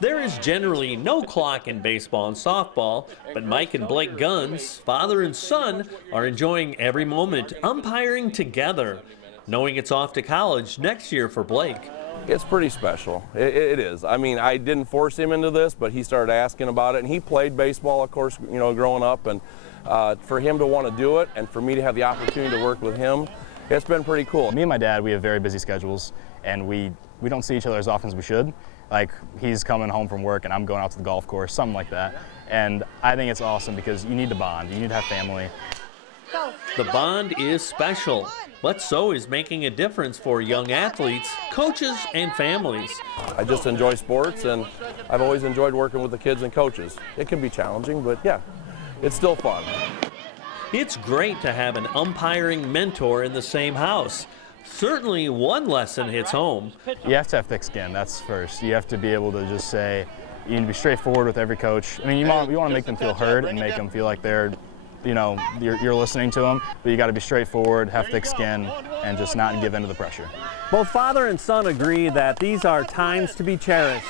There is generally no clock in baseball and softball, but Mike and Blake Guns, father and son, are enjoying every moment umpiring together, knowing it's off to college next year for Blake. It's pretty special. It is. I mean, I didn't force him into this, but he started asking about it, and he played baseball, of course, you know, growing up, and for him to want to do it and for me to have the opportunity to work with him, it's been pretty cool. Me and my dad, we have very busy schedules, and we don't see each other as often as we should. Like, he's coming home from work and I'm going out to the golf course, something like that. And I think it's awesome because you need to bond, you need to have family. The bond is special, but so is making a difference for young athletes, coaches, and families. I just enjoy sports, and I've always enjoyed working with the kids and coaches. It can be challenging, but yeah, it's still fun. It's great to have an umpiring mentor in the same house. Certainly one lesson hits home. You have to have thick skin, that's first. You have to be able to just say, you need to be straightforward with every coach. I mean, you want to make them feel heard and make them feel like they're, you know, you're listening to them, but you got to be straightforward, have thick skin, and just not give in to the pressure. Both father and son agree that these are times to be cherished.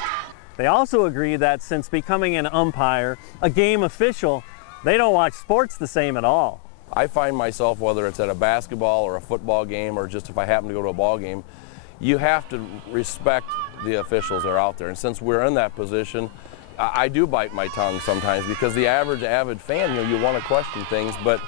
They also agree that since becoming an umpire, a game official, they don't watch sports the same at all. I find myself, whether it's at a basketball or a football game or just if I happen to go to a ball game, you have to respect the officials that are out there. And since we're in that position, I do bite my tongue sometimes because the average avid fan, you know, you want to question things, but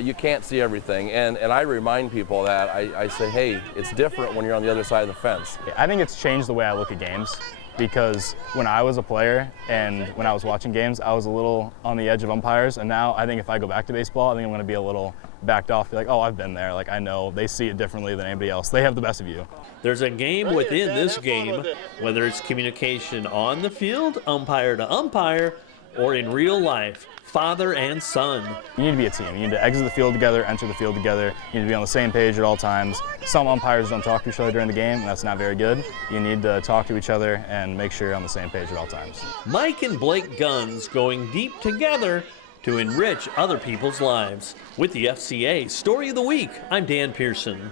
you can't see everything. And I remind people that I say, hey, it's different when you're on the other side of the fence. I think it's changed the way I look at games, because when I was a player and when I was watching games, I was a little on the edge of umpires, and now I think if I go back to baseball, I think I'm going to be a little backed off, be like, oh, I've been there, like I know they see it differently than anybody else. They have the best view. There's a game within this game, whether it's communication on the field, umpire to umpire, or in real life, father and son. You need to be a team. You need to exit the field together, enter the field together. You need to be on the same page at all times. Some umpires don't talk to each other during the game, and that's not very good. You need to talk to each other and make sure you're on the same page at all times. Mike and Blake Guns going deep together to enrich other people's lives. With the FCA Story of the Week, I'm Dan Pearson.